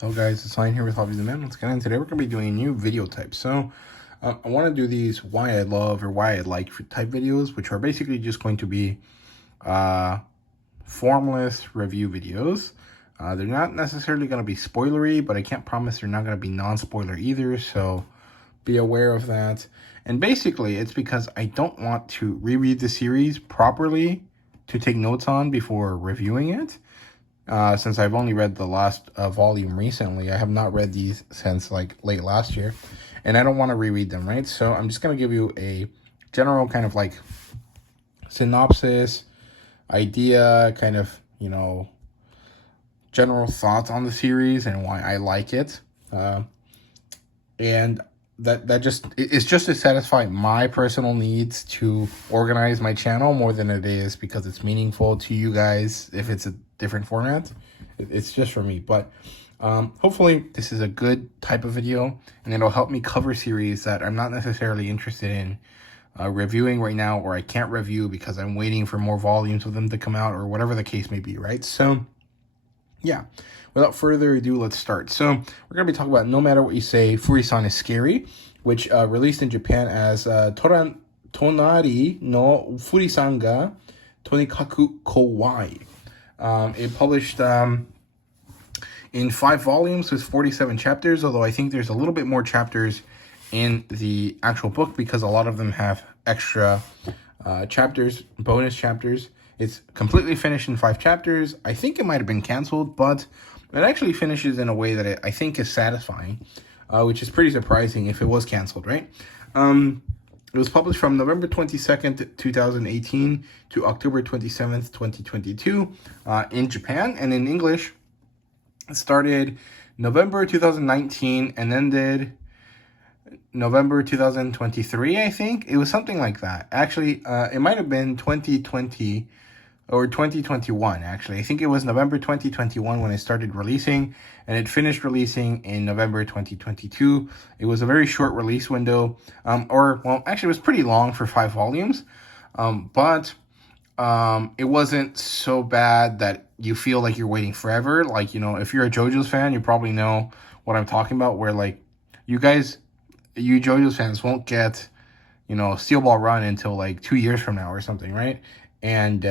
Hello guys, it's Ryan here with HobbiesofaMan. Once again, today we're going to be doing a new video type. So I want to do these why I love or why I like type videos, which are basically just going to be formless review videos. They're not necessarily going to be spoilery, but I can't promise they're not going to be non-spoiler either, so be aware of that. And basically, it's because I don't want to reread the series properly to take notes on before reviewing it. Since I've only read the last volume recently, I have not read these since like late last year, and I don't want to reread them, right? So I'm just going to give you a general kind of like synopsis, idea, kind of, you know, general thoughts on the series and why I like it. And that just, it's just to satisfy my personal needs to organize my channel more than it is because it's meaningful to you guys if it's a different format. It's just for me, but hopefully this is a good type of video and it'll help me cover series that I'm not necessarily interested in reviewing right now, or I can't review because I'm waiting for more volumes of them to come out, or whatever the case may be, right? So yeah, without further ado, let's start. So we're going to be talking about No Matter What You Say, Furi-San is Scary, which released in Japan as Tonari no Furi-San ga Tonikaku Kowai. It published in 5 volumes with 47 chapters, although I think there's a little bit more chapters in the actual book because a lot of them have extra chapters, bonus chapters. It's completely finished in 5 chapters. I think it might have been canceled, but it actually finishes in a way that I think is satisfying, which is pretty surprising if it was canceled, right? It was published from November 22nd, 2018 to October 27th, 2022 in Japan. And in English, it started November 2019 and ended November 2023, I think. It was something like that. Actually, it might have been 2020 or 2021, actually. I think it was November 2021 when it started releasing, and it finished releasing in November 2022. It was a very short release window, well, actually, it was pretty long for 5 volumes, but it wasn't so bad that you feel like you're waiting forever. Like, you know, if you're a JoJo's fan, you probably know what I'm talking about, where, like, you JoJo's fans won't get, you know, Steel Ball Run until like 2 years from now or something, right? And,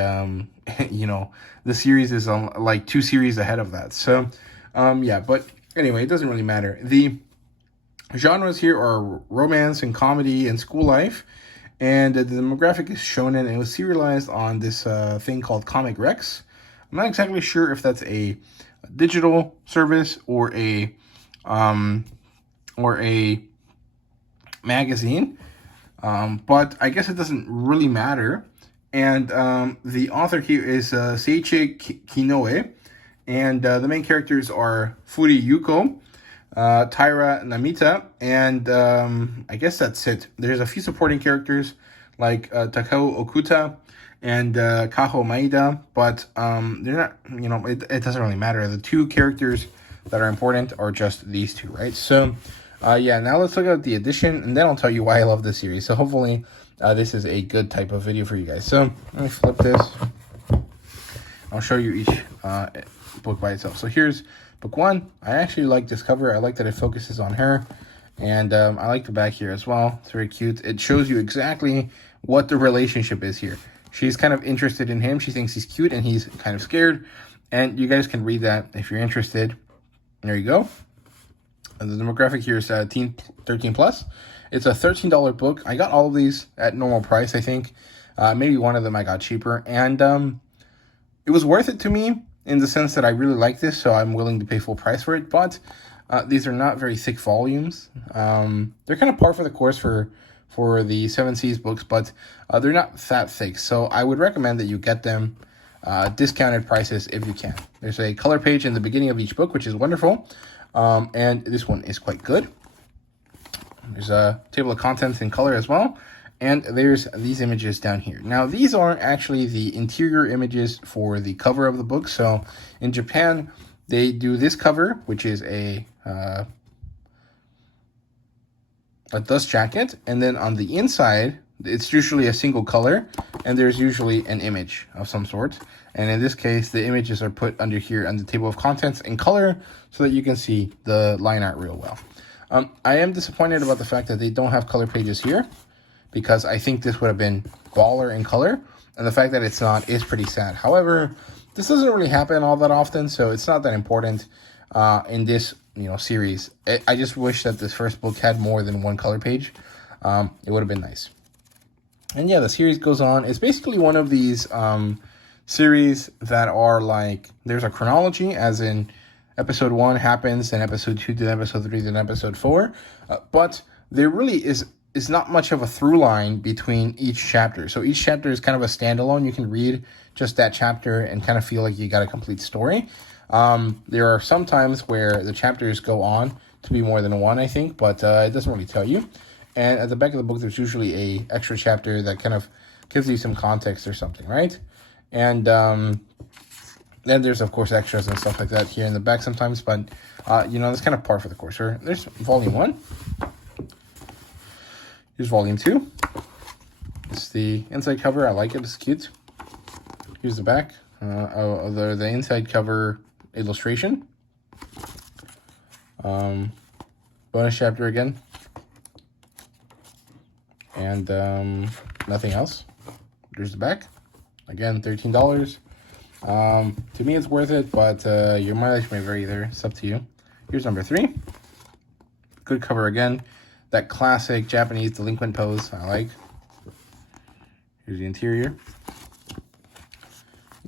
you know, the series is like 2 series ahead of that. So, yeah, but anyway, it doesn't really matter. The genres here are romance and comedy and school life. And the demographic is shonen, and it was serialized on this thing called Comic Rex. I'm not exactly sure if that's a digital service or a magazine, but I guess it doesn't really matter. And the author here is Seiichi Kinoue, and the main characters are Furi Yuko, Taira Namita, and I guess that's it. There's a few supporting characters like Takao Okuta and Kaho Maeda, but they're not, you know, it doesn't really matter. The 2 characters that are important are just these 2, right? So yeah, now let's look at the edition, and then I'll tell you why I love this series. So hopefully this is a good type of video for you guys. So let me flip this. I'll show you each book by itself. So here's book 1. I actually like this cover. I like that it focuses on her. And I like the back here as well. It's very cute. It shows you exactly what the relationship is here. She's kind of interested in him. She thinks he's cute, and he's kind of scared. And you guys can read that if you're interested. There you go. And the demographic here is 13 plus. It's a $13 book. I got all of these at normal price, I think. Maybe one of them I got cheaper. And it was worth it to me in the sense that I really like this, so I'm willing to pay full price for it. But these are not very thick volumes. They're kind of par for the course for the 7 Seas books, but they're not that thick. So I would recommend that you get them discounted prices if you can. There's a color page in the beginning of each book, which is wonderful. And this one is quite good. There's a table of contents in color as well. And there's these images down here. Now, these are actually the interior images for the cover of the book. So in Japan, they do this cover, which is a dust jacket. And then on the inside, it's usually a single color, and there's usually an image of some sort. And in this case, the images are put under here on the table of contents in color so that you can see the line art real well. I am disappointed about the fact that they don't have color pages here, because I think this would have been baller in color, and the fact that it's not is pretty sad. However, this doesn't really happen all that often, so it's not that important in this series. I just wish that this first book had more than one color page. It would have been nice. And yeah, the series goes on. It's basically one of these series that are like, there's a chronology, as in episode 1 happens, then episode 2, then episode 3, then episode 4. But there really is not much of a through line between each chapter. So each chapter is kind of a standalone. You can read just that chapter and kind of feel like you got a complete story. There are some times where the chapters go on to be more than one, I think, but it doesn't really tell you. And at the back of the book, there's usually a extra chapter that kind of gives you some context or something, right? And then there's, of course, extras and stuff like that here in the back sometimes, but, that's kind of par for the course. There's volume 1. Here's volume 2. It's the inside cover. I like it. It's cute. Here's the back. The inside cover illustration. Bonus chapter again. And nothing else. There's the back. Again, $13. To me, it's worth it, but your mileage may vary there. It's up to you. Here's number 3. Good cover again. That classic Japanese delinquent pose I like. Here's the interior.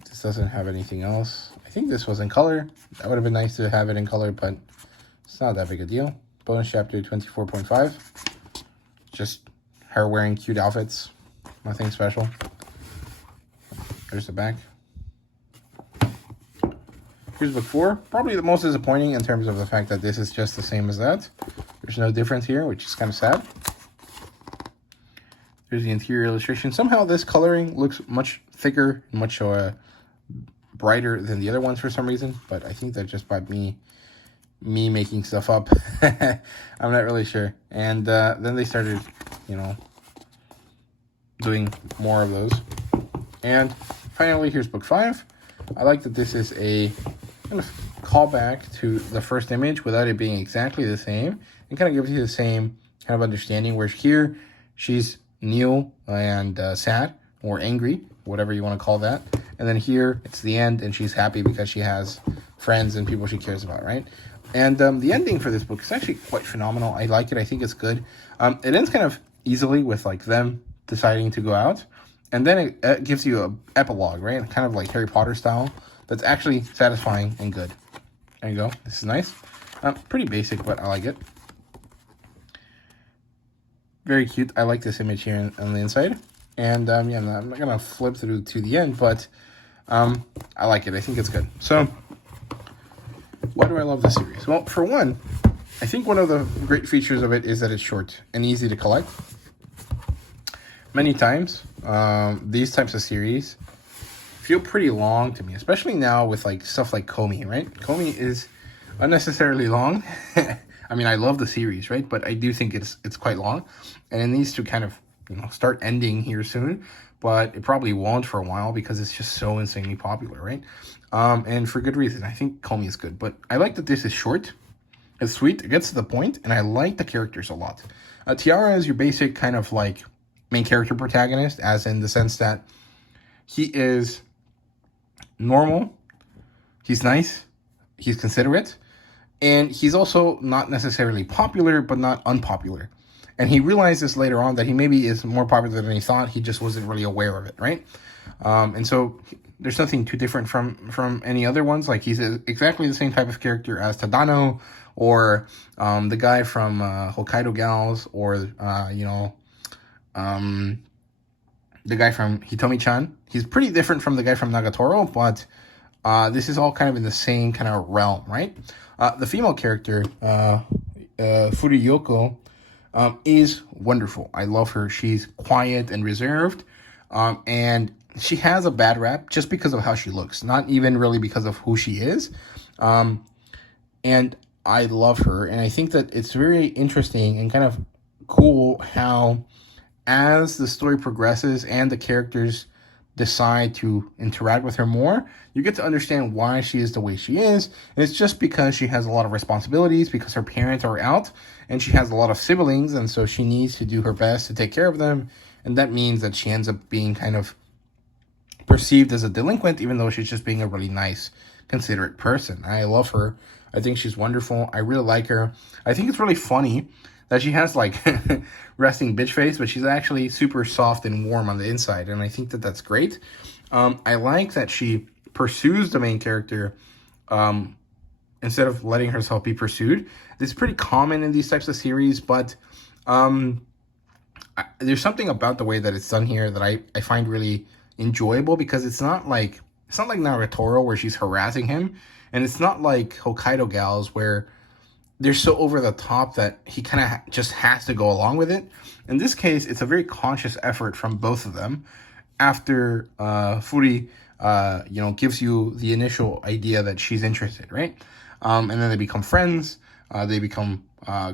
This doesn't have anything else. I think this was in color. That would have been nice to have it in color, but it's not that big a deal. Bonus chapter 24.5. Just her wearing cute outfits. Nothing special. There's the back. Here's book 4. Probably the most disappointing in terms of the fact that this is just the same as that. There's no difference here, which is kind of sad. There's the interior illustration. Somehow this coloring looks much thicker, much brighter than the other ones for some reason. But I think that's just by me making stuff up. I'm not really sure. And then they started, doing more of those. And finally, here's book 5. I like that this is a kind of callback to the first image without it being exactly the same. It kind of gives you the same kind of understanding, where here she's new and sad or angry, whatever you want to call that. And then here it's the end and she's happy because she has friends and people she cares about, right? And the ending for this book is actually quite phenomenal. I like it. I think it's good. It ends kind of easily with like them deciding to go out. And then it gives you an epilogue, right? Kind of like Harry Potter style. That's actually satisfying and good. There you go. This is nice. Pretty basic, but I like it. Very cute. I like this image here on the inside. And yeah, I'm not going to flip through to the end, but I like it. I think it's good. So, why do I love this series? Well, for one, I think one of the great features of it is that it's short and easy to collect. Many times, these types of series feel pretty long to me, especially now with like stuff like Komi, right? Komi is unnecessarily long. I mean, I love the series, right? But I do think it's quite long, and it needs to kind of start ending here soon. But it probably won't for a while because it's just so insanely popular, right? And for good reason. I think Komi is good, but I like that this is short. It's sweet. It gets to the point, and I like the characters a lot. Tiara is your basic kind of like main character protagonist, as in the sense that he is normal, he's nice, he's considerate, and he's also not necessarily popular, but not unpopular. And he realizes later on that he maybe is more popular than he thought. He just wasn't really aware of it, right? And so there's nothing too different from any other ones. Like, he's exactly the same type of character as Tadano, or the guy from Hokkaido Gals, or the guy from Hitomi-chan. He's pretty different from the guy from Nagatoro, but this is all kind of in the same kind of realm, right? The female character, Furi-Yoko, is wonderful. I love her. She's quiet and reserved, and she has a bad rap just because of how she looks, not even really because of who she is. And I love her, and I think that it's very interesting and kind of cool how as the story progresses and the characters decide to interact with her more, you get to understand why she is the way she is. And it's just because she has a lot of responsibilities, because her parents are out, and she has a lot of siblings, and so she needs to do her best to take care of them. And that means that she ends up being kind of perceived as a delinquent, even though she's just being a really nice, considerate person. I love her. I think she's wonderful. I really like her. I think it's really funny that she has like resting bitch face, but she's actually super soft and warm on the inside, and I think that that's great. I like that she pursues the main character instead of letting herself be pursued. This is pretty common in these types of series, but there's something about the way that it's done here that I find really enjoyable, because it's not like Naruto where she's harassing him, and it's not like Hokkaido Gals where they're so over the top that he kind of just has to go along with it. In this case, it's a very conscious effort from both of them. After Furi, gives you the initial idea that she's interested, right? And then they become friends. They become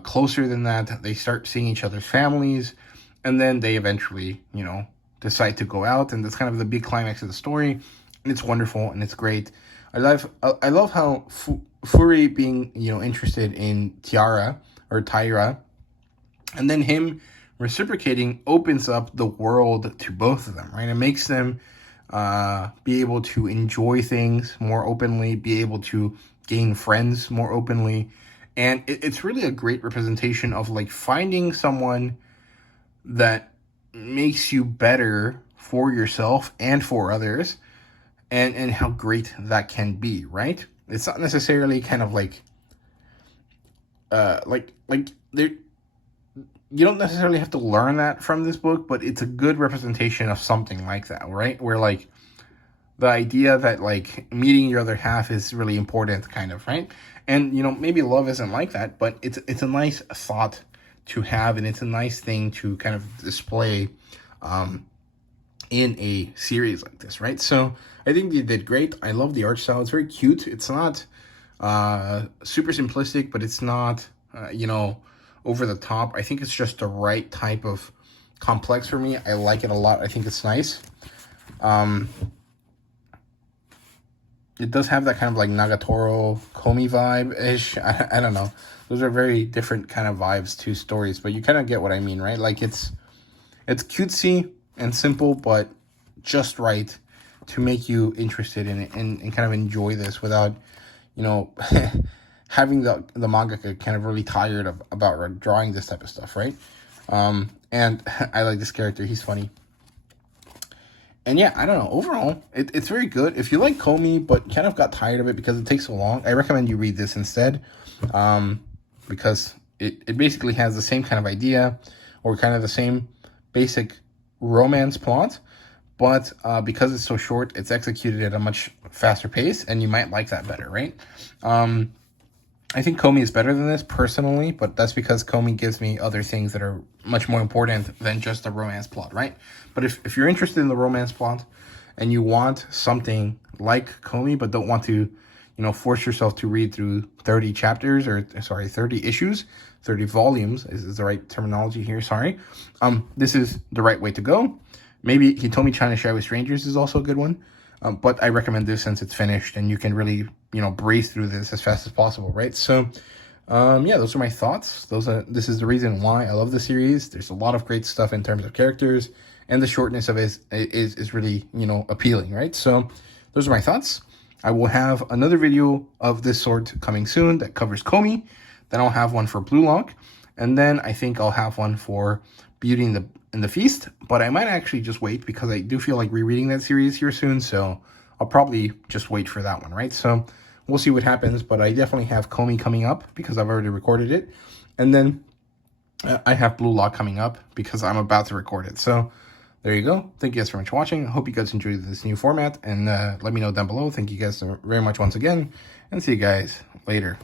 closer than that. They start seeing each other's families, and then they eventually, decide to go out, and that's kind of the big climax of the story. And it's wonderful and it's great. I love how Furi being interested in Taira, and then him reciprocating opens up the world to both of them, right? It makes them be able to enjoy things more openly, be able to gain friends more openly, and it's really a great representation of like finding someone that makes you better for yourself and for others, and how great that can be, right? It's not necessarily kind of like there. You don't necessarily have to learn that from this book, but it's a good representation of something like that, right? Where like the idea that like meeting your other half is really important, kind of, right? And maybe love isn't like that, but it's a nice thought to have, and it's a nice thing to kind of display in a series like this, right? So I think they did great. I love the art style. It's very cute. It's not super simplistic, but it's not over the top. I think it's just the right type of complex for me. I like it a lot. I think it's nice. It does have that kind of like Nagatoro Komi vibe-ish. I don't know. Those are very different kind of vibes to stories, but you kind of get what I mean, right? Like it's cutesy and simple, but just right to make you interested in it and kind of enjoy this without, having the mangaka kind of really tired about drawing this type of stuff, right? And I like this character. He's funny. And yeah, I don't know. Overall, it's very good. If you like Komi, but kind of got tired of it because it takes so long, I recommend you read this instead. Because it basically has the same kind of idea, or kind of the same basic romance plot, but because it's so short, it's executed at a much faster pace, and you might like that better, right? I think Komi is better than this personally, but that's because Komi gives me other things that are much more important than just the romance plot, right? But if you're interested in the romance plot and you want something like Komi, but don't want to, force yourself to read through 30 chapters, 30 issues, 30 volumes is the right terminology here, sorry. This is the right way to go. Maybe Hitomi China Shy with Strangers is also a good one. But I recommend this since it's finished and you can really, breeze through this as fast as possible, right? So, yeah, those are my thoughts. This is the reason why I love the series. There's a lot of great stuff in terms of characters, and the shortness of it is really, appealing, right? So, those are my thoughts. I will have another video of this sort coming soon that covers Komi. Then I'll have one for Blue Lock, and then I think I'll have one for Beauty and the Feast, but I might actually just wait because I do feel like rereading that series here soon, so I'll probably just wait for that one, right? So we'll see what happens, but I definitely have Komi coming up because I've already recorded it, and then I have Blue Lock coming up because I'm about to record it. So there you go. Thank you guys very much for watching. I hope you guys enjoyed this new format, and let me know down below. Thank you guys very much once again, and see you guys later.